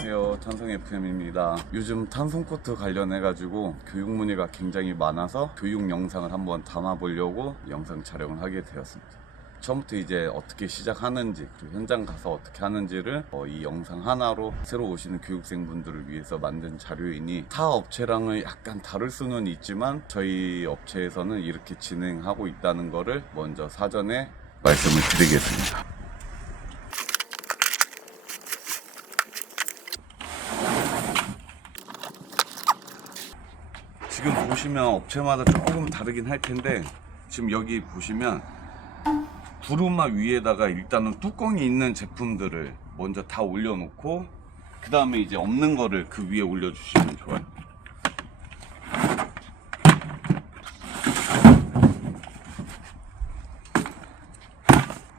안녕하세요, 탄성 FM입니다. 요즘 탄성코트 관련해가지고 교육 문의가 굉장히 많아서 교육 영상을 한번 담아보려고 영상 촬영을 하게 되었습니다. 처음부터 이제 어떻게 시작하는지, 그리고 현장 가서 어떻게 하는지를 이 영상 하나로 새로 오시는 교육생분들을 위해서 만든 자료이니 타 업체랑은 약간 다를 수는 있지만 저희 업체에서는 이렇게 진행하고 있다는 거를 먼저 사전에 말씀을 드리겠습니다. 지금 보시면 업체마다 조금 다르긴 할 텐데, 지금 여기 보시면 두루마 위에다가 일단은 뚜껑이 있는 제품들을 먼저 다 올려놓고 그 다음에 이제 없는 거를 그 위에 올려주시면 좋아요.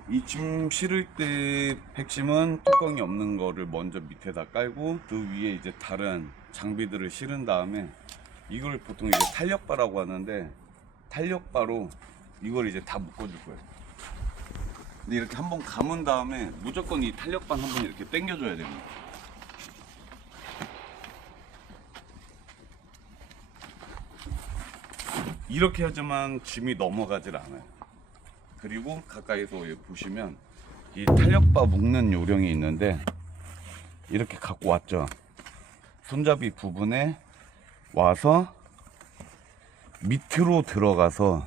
이 짐 실을 때 핵심은 뚜껑이 없는 거를 먼저 밑에다 깔고 그 위에 이제 다른 장비들을 실은 다음에 이걸 보통 이제 탄력바라고 하는데, 탄력바로 이걸 이제 다 묶어줄 거예요. 근데 이렇게 한번 감은 다음에 무조건 이 탄력반 한번 이렇게 당겨줘야 됩니다. 이렇게 하지만 짐이 넘어가질 않아요. 그리고 가까이서 보시면 이 탄력바 묶는 요령이 있는데, 이렇게 갖고 왔죠. 손잡이 부분에 와서 밑으로 들어가서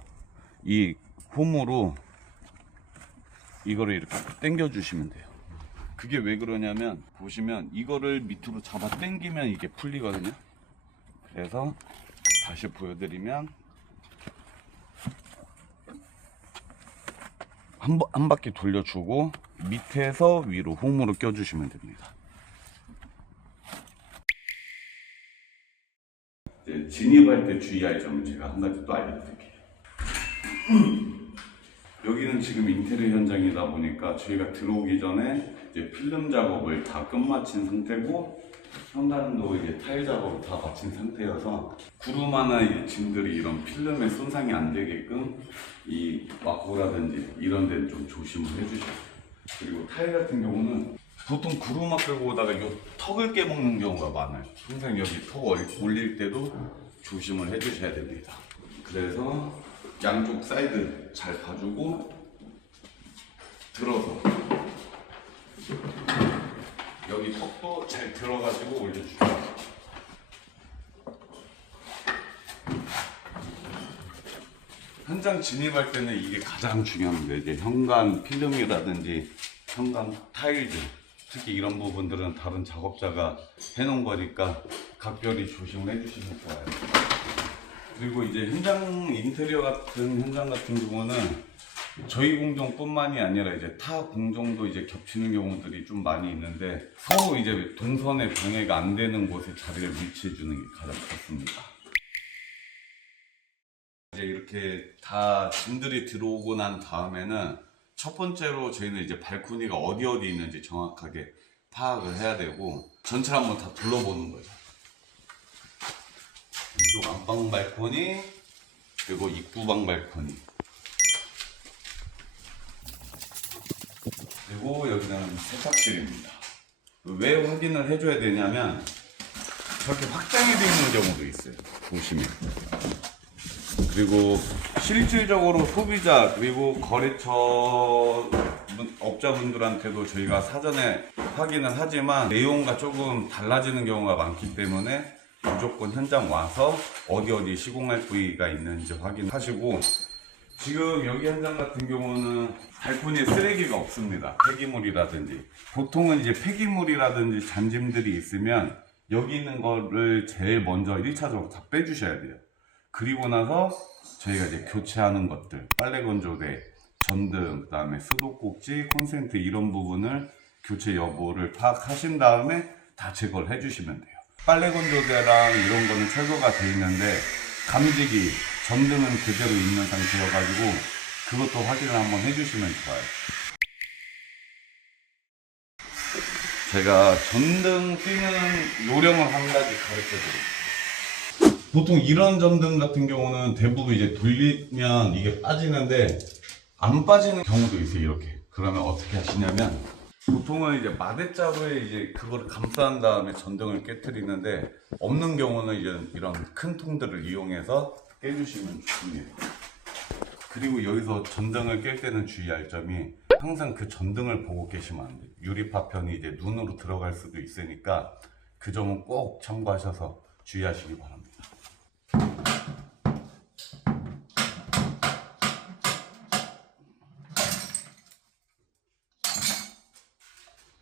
이 홈으로 이거를 이렇게 당겨 주시면 돼요. 그게 왜 그러냐면, 보시면 이거를 밑으로 잡아 당기면 이게 풀리거든요. 그래서 다시 보여드리면 한 바퀴 돌려주고 밑에서 위로 홈으로 껴주시면 됩니다. 이제 진입할 때 주의할 점을 제가 한 가지 또 알려드릴게요. 여기는 지금 인테리어 현장이다 보니까 저희가 들어오기 전에 이제 필름 작업을 다 끝마친 상태고, 현관도 이제 타일 작업을 다 마친 상태여서 구루마나 이 짐들이 이런 필름에 손상이 안 되게끔 이 와꾸라든지 이런 데는 좀 조심을 해주셔야 돼요. 그리고 타일 같은 경우는 보통 구루마 끌고 오다가 이 턱을 깨먹는 경우가 많아요. 항상 여기 턱 올릴 때도 조심을 해주셔야 됩니다. 그래서 양쪽 사이드 잘 봐주고 들어서 여기 턱도 잘 들어가지고 올려주세요. 현장 진입할 때는 이게 가장 중요합니다. 이제 현관 필름이라든지 현관 타일들, 특히 이런 부분들은 다른 작업자가 해놓은 거니까 각별히 조심을 해주시면 좋아요. 그리고 이제 현장 인테리어 같은 현장 같은 경우는 저희 공정뿐만이 아니라 이제 타 공정도 이제 겹치는 경우들이 좀 많이 있는데, 서로 이제 동선의 방해가 안 되는 곳에 자리를 위치해 주는 게 가장 좋습니다. 이제 이렇게 다 짐들이 들어오고 난 다음에는 첫 번째로 저희는 이제 발코니가 어디 있는지 정확하게 파악을 해야 되고, 전체를 한번 다 둘러보는 거죠. 이쪽 안방 발코니, 그리고 입구방 발코니, 그리고 여기는 세탁실입니다. 왜 확인을 해줘야 되냐면, 저렇게 확장이 되어 있는 경우도 있어요, 보시면. 그리고 실질적으로 소비자 그리고 거래처 업자분들한테도 저희가 사전에 확인을 하지만 내용과 조금 달라지는 경우가 많기 때문에 무조건 현장 와서 어디 시공할 부위가 있는지 확인하시고, 지금 여기 현장 같은 경우는 발코니에 쓰레기가 없습니다. 폐기물이라든지, 보통은 이제 폐기물이라든지 잔짐들이 있으면 여기 있는 거를 제일 먼저 1차적으로 다 빼주셔야 돼요. 그리고 나서 저희가 이제 교체하는 것들, 빨래 건조대, 전등, 그 다음에 수도꼭지, 콘센트 이런 부분을 교체 여부를 파악하신 다음에 다 제거를 해주시면 돼요. 빨래 건조대랑 이런 거는 철거가 되어 있는데 감지기, 전등은 그대로 있는 상태여가지고 그것도 확인을 한번 해주시면 좋아요. 제가 전등 띄는 요령을 한 가지 가르쳐 드릴게요. 보통 이런 전등 같은 경우는 대부분 이제 돌리면 이게 빠지는데 안 빠지는 경우도 있어요. 이렇게. 그러면 어떻게 하시냐면 보통은 이제 마대자루에 이제 그거를 감싼 다음에 전등을 깨트리는데, 없는 경우는 이런 큰 통들을 이용해서 깨주시면 좋습니다. 그리고 여기서 전등을 깰 때는 주의할 점이, 항상 그 전등을 보고 깨시면 안 돼요. 유리파편이 이제 눈으로 들어갈 수도 있으니까 그 점은 꼭 참고하셔서 주의하시기 바랍니다.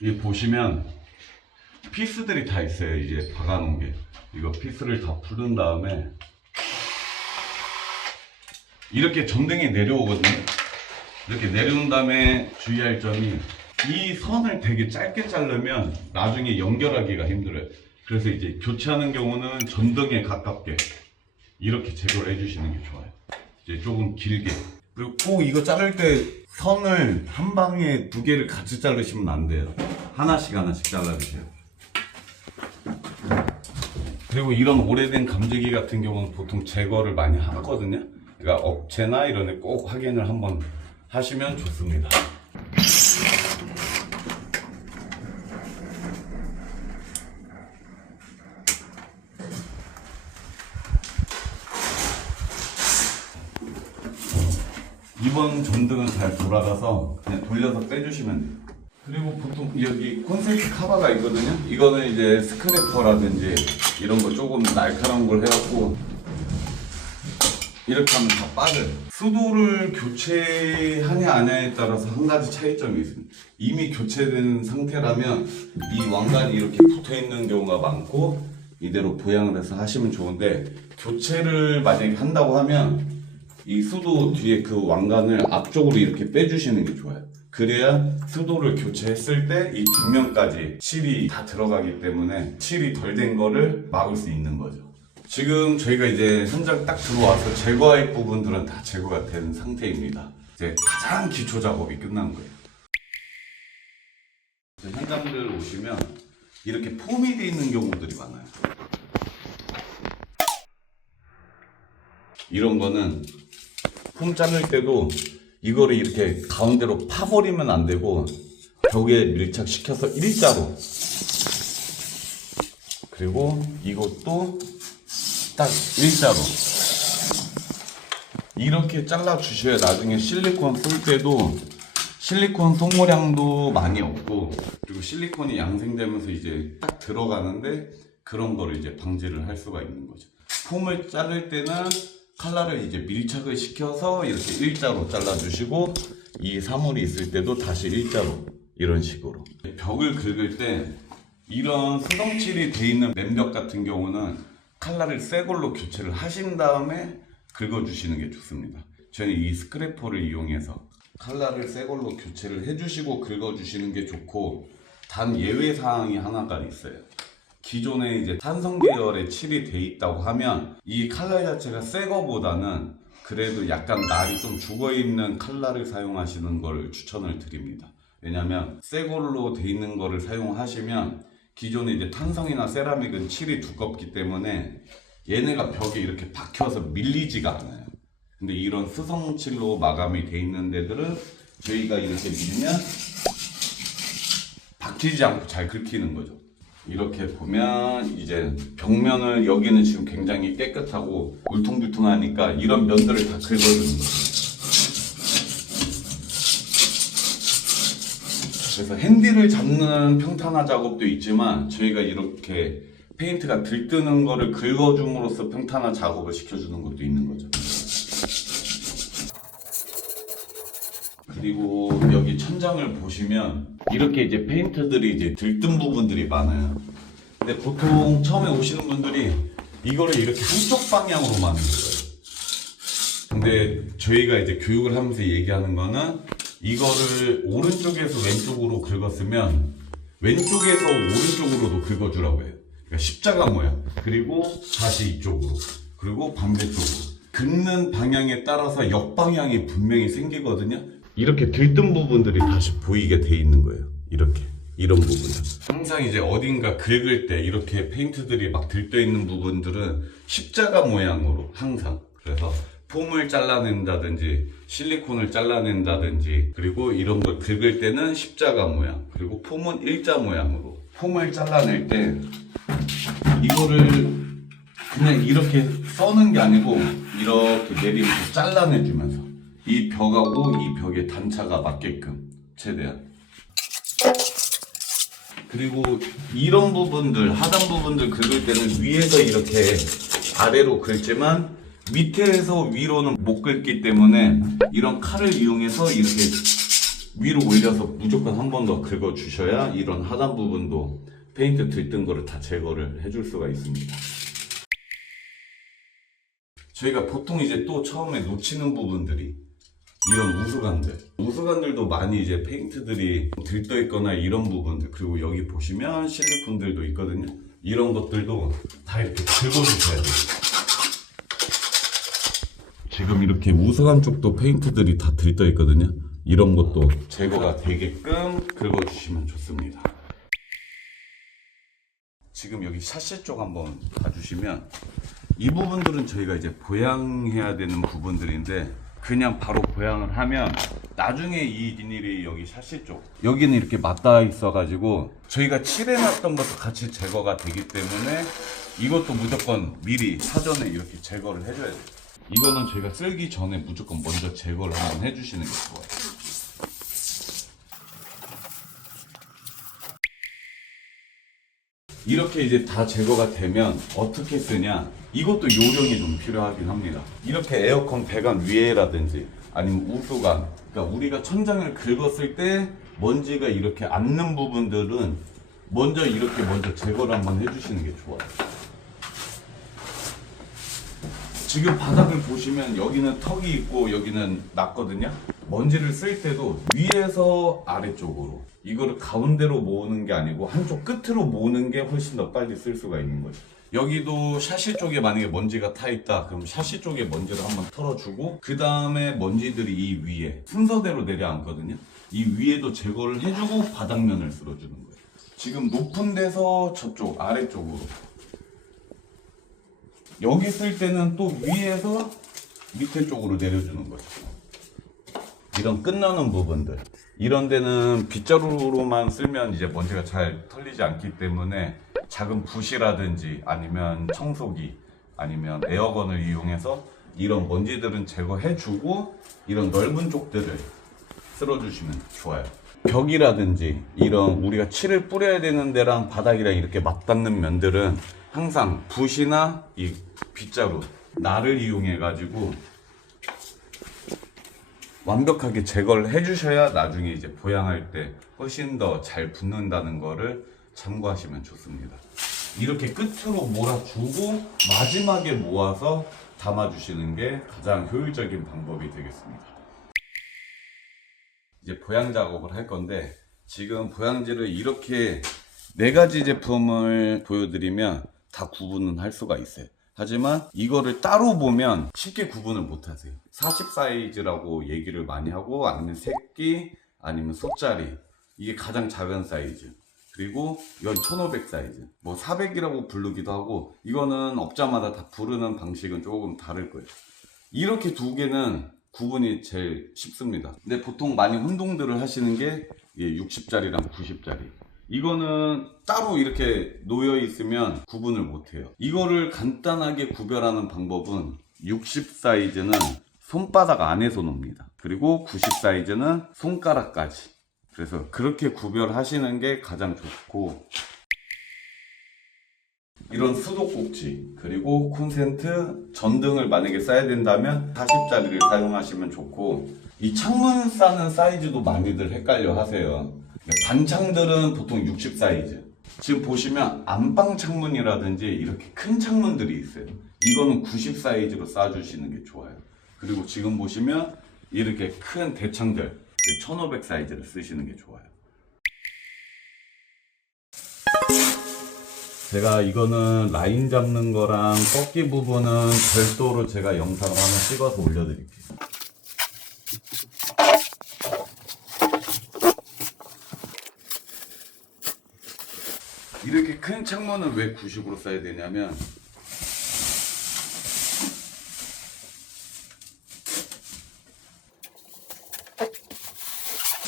이 보시면 피스들이 다 있어요. 이제 박아놓은 게. 이거 피스를 다 풀은 다음에 이렇게 전등이 내려오거든요. 이렇게 내려온 다음에 주의할 점이, 이 선을 되게 짧게 자르면 나중에 연결하기가 힘들어요. 그래서 이제 교체하는 경우는 전등에 가깝게 이렇게 제거를 해주시는 게 좋아요. 이제 조금 길게. 그리고 꼭 이거 자를 때 선을 한 방에 두 개를 같이 자르시면 안 돼요. 하나씩 잘라주세요. 그리고 이런 오래된 감지기 같은 경우는 보통 제거를 많이 하거든요. 그러니까 업체나 이런 데 꼭 확인을 한번 하시면 좋습니다. 이번 전등은 잘 돌아가서 그냥 돌려서 빼주시면 돼요. 그리고 보통 여기 콘센트 카바가 있거든요. 이거는 이제 스크래퍼라든지 이런 거 조금 날카로운 걸 해갖고 이렇게 하면 더 빠져요. 수도를 교체하냐 안 하냐에 따라서 한 가지 차이점이 있습니다. 이미 교체된 상태라면 이 왕관이 이렇게 붙어 있는 경우가 많고 이대로 보양을 해서 하시면 좋은데, 교체를 만약에 한다고 하면 이 수도 뒤에 그 왕관을 앞쪽으로 이렇게 빼주시는 게 좋아요. 그래야 수도를 교체했을 때 이 뒷면까지 칠이 다 들어가기 때문에 칠이 덜 된 거를 막을 수 있는 거죠. 지금 저희가 이제 현장 딱 들어와서 제거할 부분들은 다 제거가 된 상태입니다. 이제 가장 기초 작업이 끝난 거예요. 현장들 오시면 이렇게 폼이 되어 있는 경우들이 많아요. 이런 거는 폼 자를 때도 이거를 이렇게 가운데로 파버리면 안 되고 벽에 밀착시켜서 일자로, 그리고 이것도 딱 일자로 이렇게 잘라 주셔야 나중에 실리콘 쏠 때도 실리콘 소모량도 많이 없고, 그리고 실리콘이 양생되면서 이제 딱 들어가는데 그런 거를 이제 방지를 할 수가 있는 거죠. 폼을 자를 때는 칼날을 이제 밀착을 시켜서 이렇게 일자로 잘라주시고, 이 사물이 있을 때도 다시 일자로 이런 식으로. 벽을 긁을 때 이런 수성칠이 돼 있는 맨벽 같은 경우는 칼날을 새 걸로 교체를 하신 다음에 긁어주시는 게 좋습니다. 저는 이 스크래퍼를 이용해서 칼날을 새 걸로 교체를 해주시고 긁어주시는 게 좋고, 단 예외 사항이 하나가 있어요. 기존에 이제 탄성 계열의 칠이 돼 있다고 하면 이 칼날 자체가 새 거보다는 그래도 약간 날이 좀 죽어 있는 칼날을 사용하시는 걸 추천을 드립니다. 왜냐면 새 걸로 돼 있는 거를 사용하시면 기존에 이제 탄성이나 세라믹은 칠이 두껍기 때문에 얘네가 벽에 이렇게 박혀서 밀리지가 않아요. 근데 이런 수성칠로 마감이 돼 있는 데들은 저희가 이렇게 밀면 박히지 않고 잘 긁히는 거죠. 이렇게 보면 이제 벽면을, 여기는 지금 굉장히 깨끗하고 울퉁불퉁하니까 이런 면들을 다 긁어주는 거예요. 그래서 핸디를 잡는 평탄화 작업도 있지만 저희가 이렇게 페인트가 들뜨는 거를 긁어줌으로써 평탄화 작업을 시켜주는 것도 있는 거죠. 그리고 여기 천장을 보시면 이렇게 이제 페인트들이 이제 들뜬 부분들이 많아요. 근데 보통 처음에 오시는 분들이 이거를 이렇게 한쪽 방향으로 만든 거예요. 근데 저희가 이제 교육을 하면서 얘기하는 거는 이거를 오른쪽에서 왼쪽으로 긁었으면 왼쪽에서 오른쪽으로도 긁어주라고 해요. 그러니까 십자가 모양, 그리고 다시 이쪽으로, 그리고 반대쪽으로 긁는 방향에 따라서 역방향이 분명히 생기거든요. 이렇게 들뜬 부분들이 다시 보이게 돼 있는 거예요. 이렇게, 이런 부분들. 항상 이제 어딘가 긁을 때 이렇게 페인트들이 막 들떠 있는 부분들은 십자가 모양으로 항상. 그래서 폼을 잘라낸다든지 실리콘을 잘라낸다든지, 그리고 이런 걸 긁을 때는 십자가 모양, 그리고 폼은 일자 모양으로. 폼을 잘라낼 때 이거를 그냥 이렇게 써는 게 아니고 이렇게 내리면서 잘라내주면서 이 벽하고 이 벽의 단차가 맞게끔 최대한. 그리고 이런 부분들, 하단 부분들 긁을 때는 위에서 이렇게 아래로 긁지만 밑에서 위로는 못 긁기 때문에 이런 칼을 이용해서 이렇게 위로 올려서 무조건 한 번 더 긁어 주셔야 이런 하단 부분도 페인트 들뜬 거를 다 제거를 해줄 수가 있습니다. 저희가 보통 이제 또 처음에 놓치는 부분들이 이런 우수관들도 많이 이제 페인트들이 들떠 있거나 이런 부분들, 그리고 여기 보시면 실리콘들도 있거든요. 이런 것들도 다 이렇게 긁어주셔야 돼요. 지금 이렇게 우수관 쪽도 페인트들이 다 들떠 있거든요. 이런 것도 제거가 되게끔 긁어주시면 좋습니다. 지금 여기 샤시 쪽 한번 봐주시면 이 부분들은 저희가 이제 보양해야 되는 부분들인데 그냥 바로 보양을 하면 나중에 이 비닐이 여기 샤시 쪽 여기는 이렇게 맞닿아 있어 가지고 저희가 칠해놨던 것도 같이 제거가 되기 때문에 이것도 무조건 미리 사전에 이렇게 제거를 해줘야 돼요. 이거는 저희가 쓸기 전에 무조건 먼저 제거를 한번 해주시는 게 좋아요. 이렇게 이제 다 제거가 되면 어떻게 쓰냐, 이것도 요령이 좀 필요하긴 합니다. 이렇게 에어컨 배관 위에라든지 아니면 우수관, 그러니까 우리가 천장을 긁었을 때 먼지가 이렇게 앉는 부분들은 먼저 이렇게 먼저 제거를 한번 해주시는 게 좋아요. 지금 바닥을 보시면 여기는 턱이 있고 여기는 낮거든요. 먼지를 쓸 때도 위에서 아래쪽으로 이거를 가운데로 모으는 게 아니고 한쪽 끝으로 모으는 게 훨씬 더 빨리 쓸 수가 있는 거죠. 여기도 샤시 쪽에 만약에 먼지가 타 있다 그럼 샤시 쪽에 먼지를 한번 털어주고 그 다음에 먼지들이 이 위에 순서대로 내려앉거든요. 이 위에도 제거를 해주고 바닥면을 쓸어주는 거예요. 지금 높은 데서 저쪽 아래쪽으로, 여기 쓸 때는 또 위에서 밑에 쪽으로 내려주는 거죠. 이런 끝나는 부분들, 이런 데는 빗자루로만 쓸면 이제 먼지가 잘 털리지 않기 때문에 작은 붓이라든지 아니면 청소기 아니면 에어건을 이용해서 이런 먼지들은 제거해주고 이런 넓은 쪽들을 쓸어주시면 좋아요. 벽이라든지 이런 우리가 칠을 뿌려야 되는 데랑 바닥이랑 이렇게 맞닿는 면들은 항상 붓이나 이 빗자루, 날을 이용해 가지고 완벽하게 제거를 해주셔야 나중에 이제 보양할 때 훨씬 더 잘 붙는다는 거를 참고하시면 좋습니다. 이렇게 끝으로 몰아주고 마지막에 모아서 담아주시는 게 가장 효율적인 방법이 되겠습니다. 이제 보양 작업을 할 건데 지금 보양지를 이렇게 4가지 제품을 보여드리면 다 구분은 할 수가 있어요. 하지만 이거를 따로 보면 쉽게 구분을 못 하세요. 40 사이즈라고 얘기를 많이 하고 아니면 새끼 아니면 솥자리, 이게 가장 작은 사이즈, 그리고 이건 1500 사이즈, 뭐 400이라고 부르기도 하고 이거는 업자마다 다 부르는 방식은 조금 다를 거예요. 이렇게 두 개는 구분이 제일 쉽습니다. 근데 보통 많이 혼동들을 하시는 게 60짜리랑 90짜리, 이거는 따로 이렇게 놓여 있으면 구분을 못 해요. 이거를 간단하게 구별하는 방법은 60 사이즈는 손바닥 안에서 놉니다. 그리고 90 사이즈는 손가락까지. 그래서 그렇게 구별하시는 게 가장 좋고, 이런 수도꼭지 그리고 콘센트 전등을 만약에 써야 된다면 40짜리를 사용하시면 좋고, 이 창문 싸는 사이즈도 많이들 헷갈려 하세요. 반창들은 보통 60 사이즈. 지금 보시면 안방 창문이라든지 이렇게 큰 창문들이 있어요. 이거는 90 사이즈로 쏴주시는 게 좋아요. 그리고 지금 보시면 이렇게 큰 대창들 1500 사이즈를 쓰시는 게 좋아요. 제가 이거는 라인 잡는 거랑 꺾기 부분은 별도로 제가 영상을 하나 찍어서 올려드릴게요. 이렇게 큰 창문은 왜 90으로 써야 되냐면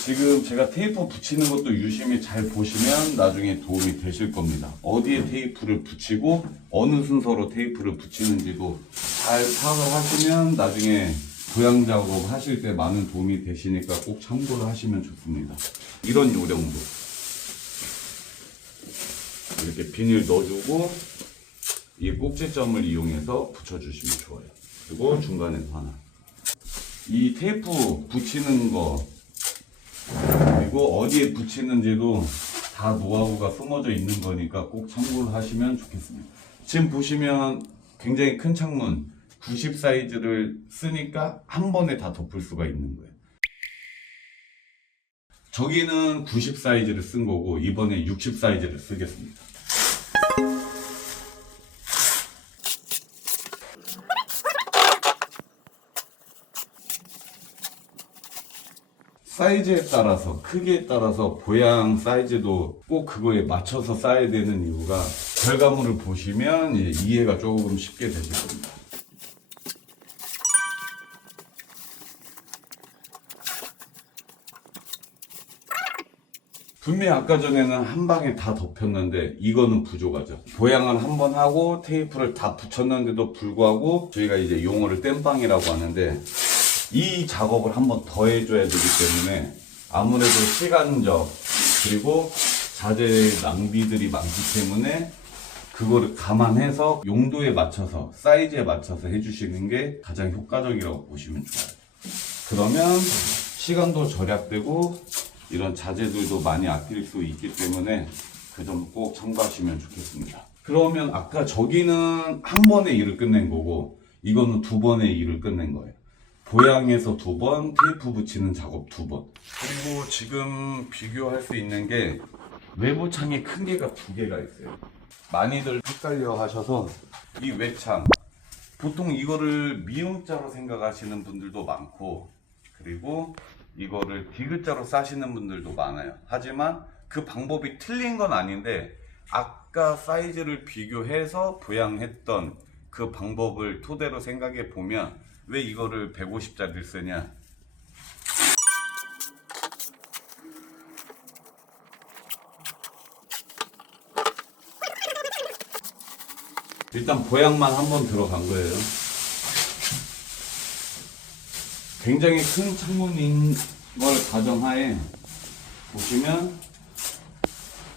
지금 제가 테이프 붙이는 것도 유심히 잘 보시면 나중에 도움이 되실 겁니다. 어디에 테이프를 붙이고 어느 순서로 테이프를 붙이는지도 잘 파악을 하시면 나중에 보양 작업 하실 때 많은 도움이 되시니까 꼭 참고를 하시면 좋습니다. 이런 요령도 이렇게 비닐 넣어주고 이 꼭지점을 이용해서 붙여주시면 좋아요. 그리고 중간에도 하나. 이 테이프 붙이는 거 그리고 어디에 붙이는지도 다 노하우가 숨어져 있는 거니까 꼭 참고를 하시면 좋겠습니다. 지금 보시면 굉장히 큰 창문 90 사이즈를 쓰니까 한 번에 다 덮을 수가 있는 거예요. 저기는 90 사이즈를 쓴 거고 이번에 60 사이즈를 쓰겠습니다. 사이즈에 따라서 크기에 따라서 보양 사이즈도 꼭 그거에 맞춰서 쌓아야 되는 이유가 결과물을 보시면 이해가 조금 쉽게 되실 겁니다. 분명히 아까 전에는 한 방에 다 덮였는데 이거는 부족하죠. 보양을 한번 하고 테이프를 다 붙였는데도 불구하고 저희가 이제 용어를 땜빵이라고 하는데 이 작업을 한번 더 해줘야 되기 때문에 아무래도 시간적 그리고 자재 낭비들이 많기 때문에 그거를 감안해서 용도에 맞춰서 사이즈에 맞춰서 해주시는 게 가장 효과적이라고 보시면 좋아요. 그러면 시간도 절약되고 이런 자재들도 많이 아낄 수 있기 때문에 그 점 꼭 참고하시면 좋겠습니다. 그러면 아까 저기는 한 번에 일을 끝낸 거고 이거는 두 번의 일을 끝낸 거예요. 보양에서 두 번, 테이프 붙이는 작업 두 번. 그리고 지금 비교할 수 있는 게 외부 창이 큰 개가 두 개가 있어요. 많이들 헷갈려 하셔서 이 외창 보통 이거를 미음자로 생각하시는 분들도 많고 그리고 이거를 디귿자로 싸시는 분들도 많아요. 하지만 그 방법이 틀린 건 아닌데 아까 사이즈를 비교해서 보양했던 그 방법을 토대로 생각해 보면 왜 이거를 150짜리를 쓰냐? 일단 보양만 한번 들어간 거예요. 굉장히 큰 창문인 걸 가정하에 보시면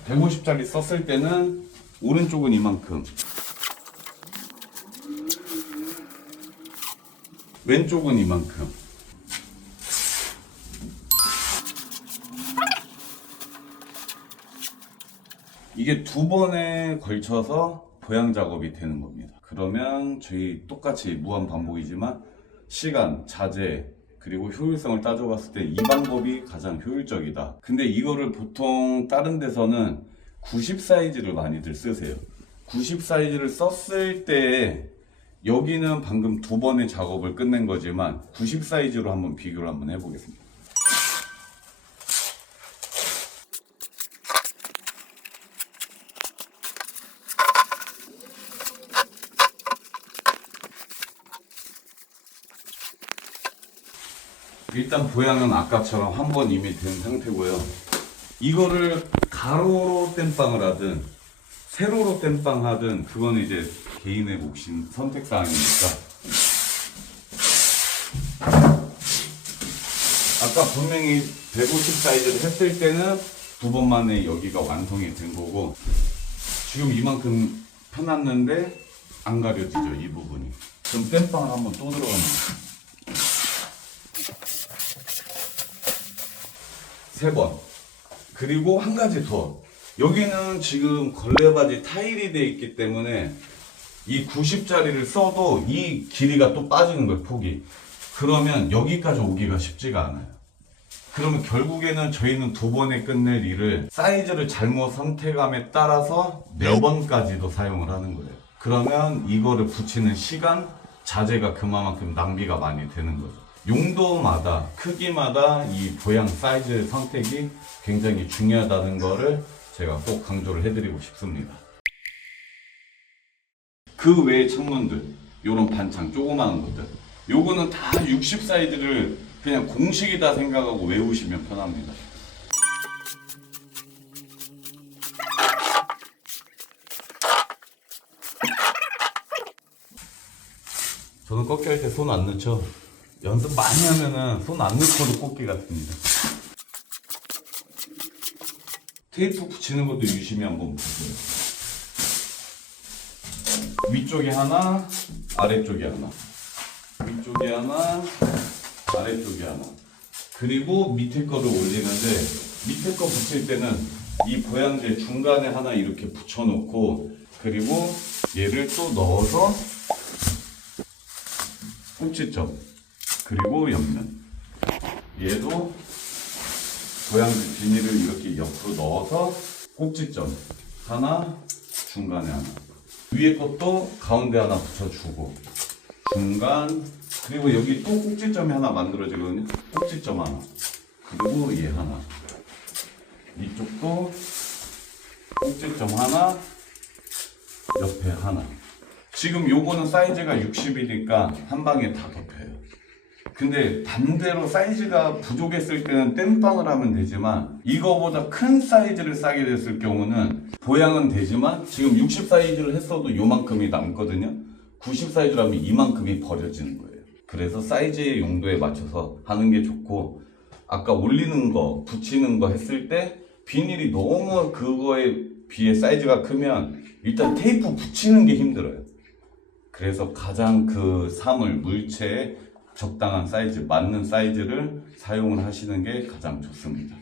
150짜리 썼을 때는 오른쪽은 이만큼 왼쪽은 이만큼 이게 두 번에 걸쳐서 보양 작업이 되는 겁니다. 그러면 저희 똑같이 무한 반복이지만 시간, 자재 그리고 효율성을 따져봤을 때 이 방법이 가장 효율적이다. 근데 이거를 보통 다른 데서는 90 사이즈를 많이들 쓰세요. 90 사이즈를 썼을 때 여기는 방금 두 번의 작업을 끝낸 거지만 90 사이즈로 한번 비교를 한번 해보겠습니다. 일단 보양은 아까처럼 한 번 이미 된 상태고요. 이거를 가로로 땜빵을 하든 세로로 땜빵 하든 그건 이제 개인의 몫인 선택사항이니까 아까 분명히 150 사이즈를 했을 때는 두 번 만에 여기가 완성이 된 거고 지금 이만큼 펴놨는데 안 가려지죠, 이 부분이. 그럼 땜빵을 한번 또 들어가는 거예요. 3번. 그리고 한 가지 더. 여기는 지금 걸레바지 타일이 되어 있기 때문에 이 90짜리를 써도 이 길이가 또 빠지는 거예요, 폭이. 그러면 여기까지 오기가 쉽지가 않아요. 그러면 결국에는 저희는 두 번에 끝낼 일을 사이즈를 잘못 선택함에 따라서 4번까지도 사용을 하는 거예요. 그러면 이거를 붙이는 시간, 자재가 그만큼 낭비가 많이 되는 거죠. 용도마다 크기마다 이 보양 사이즈 선택이 굉장히 중요하다는 거를 제가 꼭 강조를 해드리고 싶습니다. 그 외의 창문들, 요런 반창 조그마한 것들, 요거는 다 60 사이즈를 그냥 공식이다 생각하고 외우시면 편합니다. 저는 꺾기 할 때 손 안 넣죠. 연습 많이 하면은 손 안 넣고도 꺾기 같습니다. 테이프 붙이는 것도 유심히 한번 보세요. 위쪽에 하나, 아래쪽에 하나. 위쪽에 하나, 아래쪽에 하나. 그리고 밑에 거를 올리는데, 밑에 거 붙일 때는 이 보양제 중간에 하나 이렇게 붙여놓고, 그리고 얘를 또 넣어서 꼭지점, 그리고 옆면. 얘도 보양제 비닐을 이렇게 옆으로 넣어서 꼭지점 하나, 중간에 하나. 위에 것도 가운데 하나 붙여주고, 중간, 그리고 여기 또 꼭지점이 하나 만들어지거든요. 꼭지점 하나, 그리고 얘 하나. 이쪽도 꼭지점 하나, 옆에 하나. 지금 요거는 사이즈가 60이니까 한 방에 다 덮여요. 근데 반대로 사이즈가 부족했을 때는 땜빵을 하면 되지만, 이거보다 큰 사이즈를 싸게 됐을 경우는 보양은 되지만 지금 60 사이즈를 했어도 요만큼이 남거든요. 90 사이즈라면 이만큼이 버려지는 거예요. 그래서 사이즈의 용도에 맞춰서 하는 게 좋고, 아까 올리는 거, 붙이는 거 했을 때 비닐이 너무 그거에 비해 사이즈가 크면 일단 테이프 붙이는 게 힘들어요. 그래서 가장 그 사물, 물체에 적당한 사이즈, 맞는 사이즈를 사용을 하시는 게 가장 좋습니다.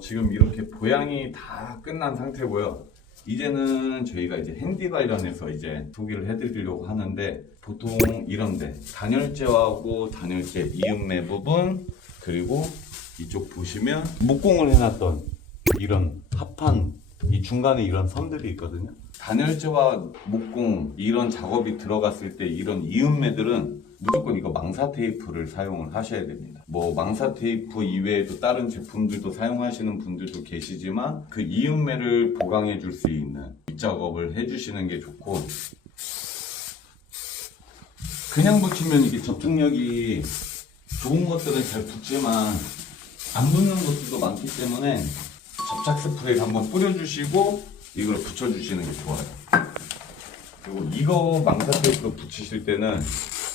지금 이렇게 보양이 다 끝난 상태고요. 이제는 저희가 이제 핸디 관련해서 이제 소개를 해드리려고 하는데, 보통 이런데 단열재하고 단열재 이음매 부분, 그리고 이쪽 보시면 목공을 해놨던 이런 합판, 이 중간에 이런 선들이 있거든요. 단열재와 목공 이런 작업이 들어갔을 때 이런 이음매들은 무조건 이거 망사 테이프를 사용을 하셔야 됩니다. 뭐 망사 테이프 이외에도 다른 제품들도 사용하시는 분들도 계시지만, 그 이음매를 보강해 줄 수 있는 윗작업을 해주시는 게 좋고, 그냥 붙이면 이게 접착력이 좋은 것들은 잘 붙지만 안 붙는 것들도 많기 때문에 접착 스프레이를 한번 뿌려주시고 이걸 붙여주시는 게 좋아요. 그리고 이거 망사 테이프로 붙이실 때는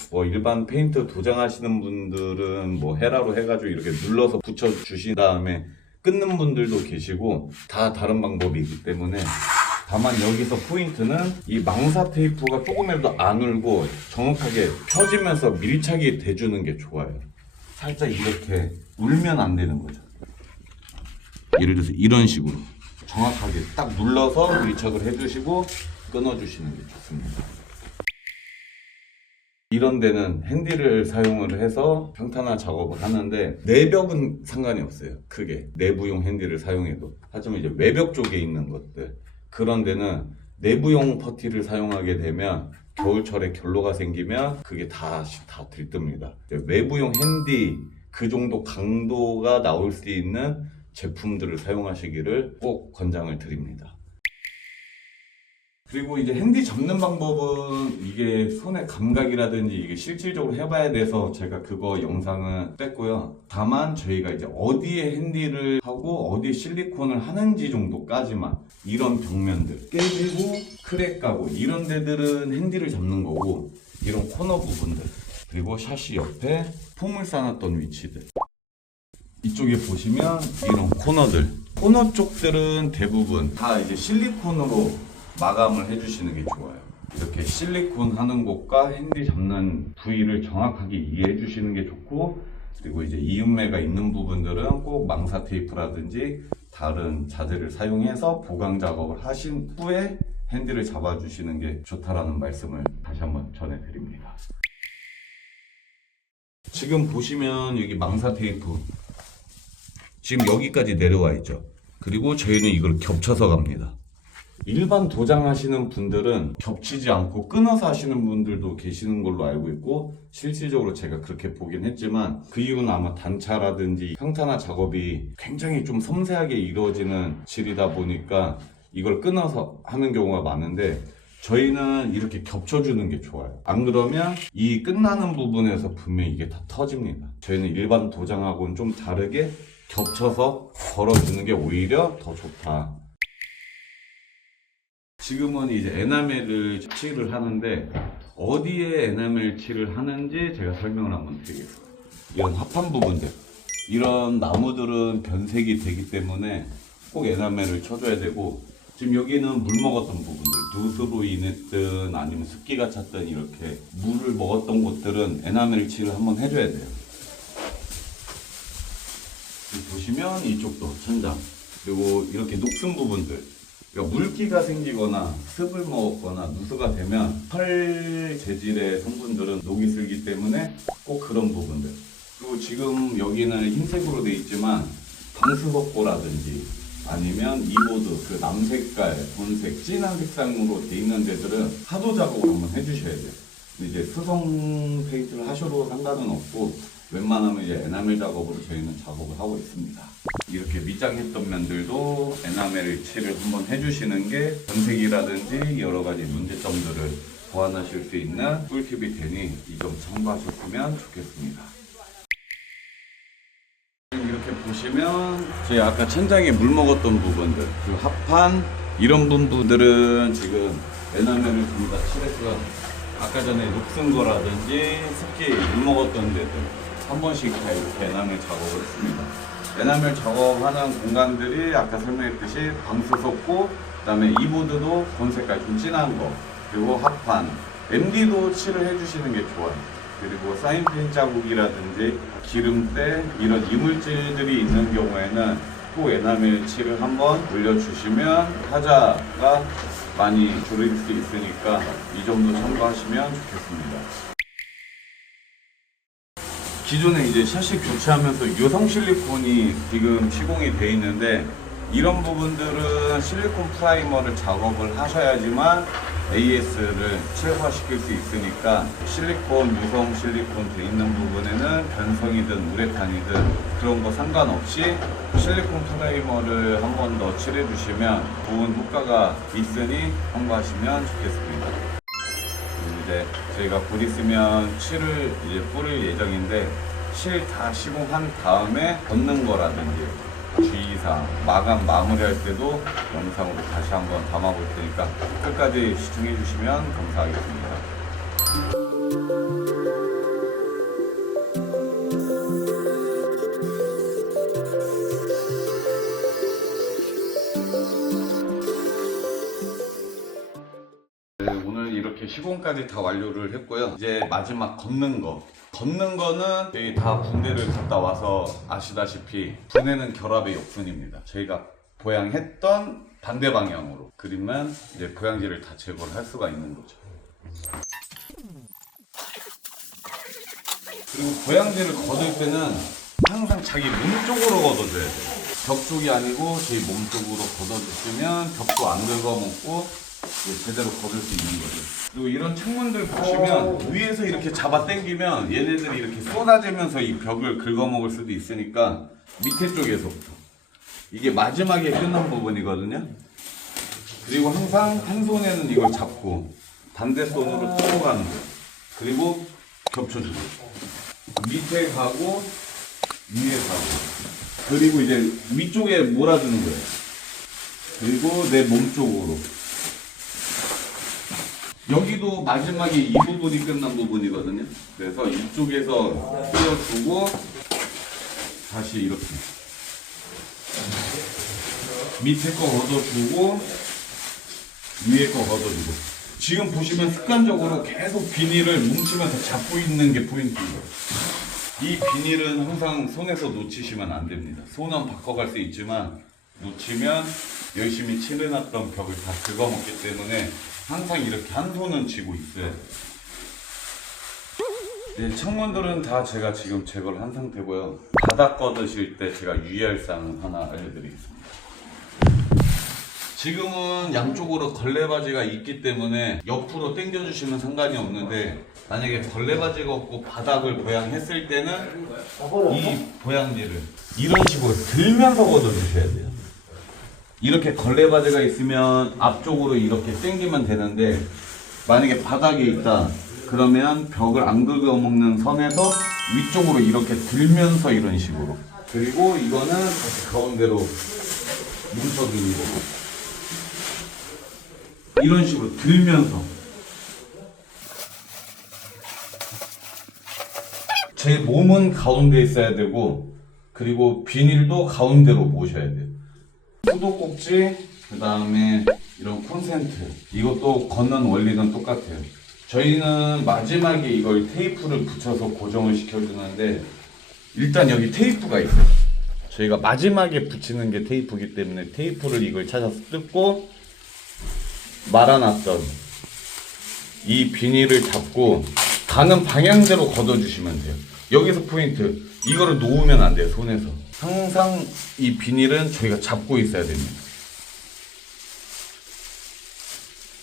뭐 일반 페인트 도장하시는 분들은 뭐 헤라로 해가지고 이렇게 눌러서 붙여주신 다음에 끊는 분들도 계시고, 다 다른 방법이기 때문에, 다만 여기서 포인트는 이 망사 테이프가 조금이라도 안 울고 정확하게 펴지면서 밀착이 돼주는 게 좋아요. 살짝 이렇게 울면 안 되는 거죠. 예를 들어서 이런 식으로 정확하게 딱 눌러서 밀착을 해주시고 끊어주시는 게 좋습니다. 이런 데는 핸디를 사용을 해서 평탄화 작업을 하는데, 내벽은 상관이 없어요. 크게 내부용 핸디를 사용해도. 하지만 이제 외벽 쪽에 있는 것들, 그런 데는 내부용 퍼티를 사용하게 되면 겨울철에 결로가 생기면 그게 다 들뜹니다. 외부용 핸디, 그 정도 강도가 나올 수 있는 제품들을 사용하시기를 꼭 권장을 드립니다. 그리고 이제 핸디 접는 방법은 이게 손의 감각이라든지 이게 실질적으로 해봐야 돼서 제가 그거 영상은 뺐고요. 다만 저희가 이제 어디에 핸디를 하고 어디에 실리콘을 하는지 정도까지만, 이런 벽면들 깨지고 크랙 가고 이런 데들은 핸디를 잡는 거고, 이런 코너 부분들, 그리고 샤시 옆에 폼을 쌓아놨던 위치들, 이쪽에 보시면 이런 코너들, 코너 쪽들은 대부분 다 이제 실리콘으로 마감을 해주시는 게 좋아요. 이렇게 실리콘 하는 곳과 핸디 잡는 부위를 정확하게 이해해 주시는 게 좋고, 그리고 이제 이음매가 있는 부분들은 꼭 망사 테이프라든지 다른 자재를 사용해서 보강 작업을 하신 후에 핸디를 잡아주시는 게 좋다라는 말씀을 다시 한번 전해드립니다. 지금 보시면 여기 망사 테이프 지금 여기까지 내려와 있죠. 그리고 저희는 이걸 겹쳐서 갑니다. 일반 도장 하시는 분들은 겹치지 않고 끊어서 하시는 분들도 계시는 걸로 알고 있고, 실질적으로 제가 그렇게 보긴 했지만, 그 이유는 아마 단차라든지 평탄화 작업이 굉장히 좀 섬세하게 이루어지는 질이다 보니까 이걸 끊어서 하는 경우가 많은데, 저희는 이렇게 겹쳐주는 게 좋아요. 안 그러면 이 끝나는 부분에서 분명히 이게 다 터집니다. 저희는 일반 도장하고는 좀 다르게 겹쳐서 걸어주는 게 오히려 더 좋다. 지금은 이제 에나멜을 칠을 하는데 어디에 에나멜 칠을 하는지 제가 설명을 한번 드리겠습니다. 이런 합판 부분들, 이런 나무들은 변색이 되기 때문에 꼭 에나멜을 쳐줘야 되고, 지금 여기는 물 먹었던 부분들, 누수로 인했든 아니면 습기가 찼든 이렇게 물을 먹었던 곳들은 에나멜 칠을 한번 해줘야 돼요. 보시면 이쪽도 천장, 그리고 이렇게 녹슨 부분들, 그러니까 물기가 생기거나 습을 먹었거나 누수가 되면 펄 재질의 성분들은 녹이 슬기 때문에 꼭 그런 부분들. 그리고 지금 여기는 흰색으로 되어 있지만 방수석고라든지 아니면 이보드 그 남색깔, 본색, 진한 색상으로 되어 있는 데들은 하도 작업을 한번 해주셔야 돼요. 근데 이제 수성 페인트를 하셔도 상관은 없고 웬만하면 이제 에나멜 작업으로 저희는 작업을 하고 있습니다. 이렇게 미장했던 면들도 에나멜 칠을 한번 해주시는 게 변색이라든지 여러 가지 문제점들을 보완하실 수 있는 꿀팁이 되니 이 점 참고하셨으면 좋겠습니다. 이렇게 보시면 저희 아까 천장에 물 먹었던 부분들, 그 합판 이런 부분들은 지금 에나멜을 전부 다 칠했고요. 아까 전에 녹슨 거라든지 습기 물 먹었던 데들 한 번씩 다 이렇게 에나멜 작업을 했습니다. 에나멜 작업하는 공간들이 아까 설명했듯이 방수석고, 그 다음에 이보드도 본색깔 좀 진한 거, 그리고 합판, MD도 칠을 해주시는 게 좋아요. 그리고 사인펜 자국이라든지 기름때 이런 이물질들이 있는 경우에는 또 에나멜 칠을 한번 올려주시면 하자가 많이 줄일 수 있으니까 이 정도 참고하시면 좋겠습니다. 기존에 이제 샷시 교체하면서 유성 실리콘이 지금 시공이 되어 있는데 이런 부분들은 실리콘 프라이머를 작업을 하셔야지만 AS를 최소화시킬 수 있으니까 실리콘, 유성 실리콘 되어 있는 부분에는 변성이든 우레탄이든 그런 거 상관없이 실리콘 프라이머를 한 번 더 칠해 주시면 좋은 효과가 있으니 참고하시면 좋겠습니다. 이제 저희가 곧 있으면 칠을 이제 뿌릴 예정인데 실 다 시공한 다음에 걷는 거라든지 주의사항, 마감 마무리할 때도 영상으로 다시 한번 담아볼 테니까 끝까지 시청해 주시면 감사하겠습니다. 오늘 이렇게 시공까지 다 완료를 했고요. 이제 마지막 걷는 거. 걷는 거는 저희 다 분해를 갔다 와서 아시다시피 분해는 결합의 역순입니다. 저희가 보양했던 반대 방향으로 그리면 이제 보양지를 다 제거를 할 수가 있는 거죠. 그리고 보양지를 걷을 때는 항상 자기 몸 쪽으로 걷어줘야 돼요. 벽 쪽이 아니고 저희 몸 쪽으로 걷어주시면 벽도 안 긁어먹고 제대로 걷을 수 있는 거죠. 그리고 이런 창문들 보시면 위에서 이렇게 잡아 당기면 얘네들이 이렇게 쏟아지면서 이 벽을 긁어먹을 수도 있으니까 밑에 쪽에서부터 이게 마지막에 끝난 부분이거든요. 그리고 항상 한 손에는 이걸 잡고 반대 손으로 풀고 가는 거예요. 그리고 겹쳐주고 밑에 가고 위에 가고 그리고 이제 위쪽에 몰아주는 거예요. 그리고 내 몸 쪽으로 여기도 마지막에 이 부분이 끝난 부분이거든요. 그래서 이쪽에서 띄워주고 다시 이렇게 밑에 거 걷어주고 위에 거 걷어주고 지금 보시면 습관적으로 계속 비닐을 뭉치면서 잡고 있는 게 포인트예요. 이 비닐은 항상 손에서 놓치시면 안 됩니다. 손은 바꿔갈 수 있지만 놓치면 열심히 칠해놨던 벽을 다 긁어먹기 때문에 항상 이렇게 한 손은 쥐고 있어요. 네, 창문들은 다 제가 지금 제거를 한 상태고요. 바닥 걷으실 때 제가 유의할 사항 하나 알려드리겠습니다. 지금은 양쪽으로 걸레바지가 있기 때문에 옆으로 당겨주시면 상관이 없는데 만약에 걸레바지가 없고 바닥을 보양했을 때는 이 보양지를 이런 식으로 들면서 걷어주셔야 돼요. 이렇게 걸레바지가 있으면 앞쪽으로 이렇게 당기면 되는데 만약에 바닥에 있다 그러면 벽을 안 긁어먹는 선에서 위쪽으로 이렇게 들면서 이런 식으로, 그리고 이거는 다시 가운데로 뭉쳐주는 거고 이런 식으로 들면서. 제 몸은 가운데 있어야 되고 그리고 비닐도 가운데로 모셔야 돼요. 수도꼭지, 그 다음에 이런 콘센트, 이것도 걷는 원리는 똑같아요. 저희는 마지막에 이걸 테이프를 붙여서 고정을 시켜주는데 일단 여기 테이프가 있어요. 저희가 마지막에 붙이는 게 테이프이기 때문에 테이프를 이걸 찾아서 뜯고 말아놨던 이 비닐을 잡고 가는 방향대로 걷어주시면 돼요. 여기서 포인트, 이거를 놓으면 안 돼요. 손에서 항상 이 비닐은 저희가 잡고 있어야 됩니다.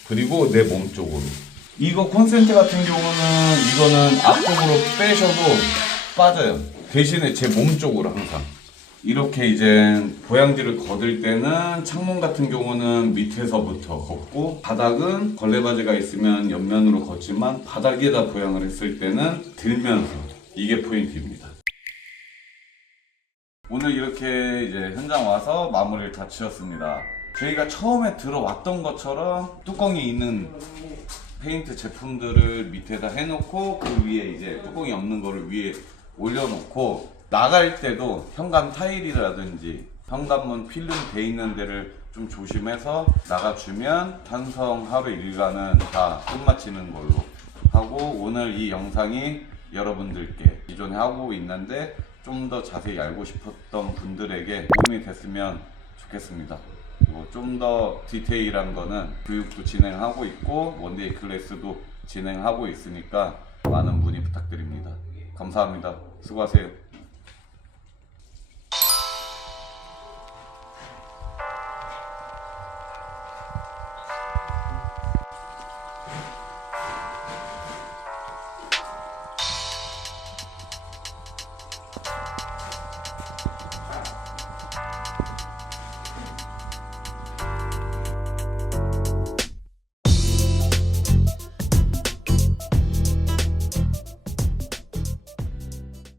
그리고 내 몸 쪽으로. 이거 콘센트 같은 경우는 이거는 앞쪽으로 빼셔도 빠져요. 대신에 제 몸 쪽으로 항상 이렇게 이제 보양지를 걷을 때는 창문 같은 경우는 밑에서부터 걷고 바닥은 걸레바지가 있으면 옆면으로 걷지만 바닥에다 보양을 했을 때는 들면서, 이게 포인트입니다. 오늘 이렇게 이제 현장 와서 마무리를 다 지었습니다. 저희가 처음에 들어왔던 것처럼 뚜껑이 있는 페인트 제품들을 밑에다 해놓고 그 위에 이제 뚜껑이 없는 거를 위에 올려놓고 나갈 때도 현관 타일이라든지 현관문 필름 돼 있는 데를 좀 조심해서 나가주면 탄성 하루 일과는 다 끝마치는 걸로 하고, 오늘 이 영상이 여러분들께 기존에 하고 있는데 좀 더 자세히 알고 싶었던 분들에게 도움이 됐으면 좋겠습니다. 그리고 좀 더 디테일한 거는 교육도 진행하고 있고 원데이 클래스도 진행하고 있으니까 많은 문의 부탁드립니다. 감사합니다. 수고하세요.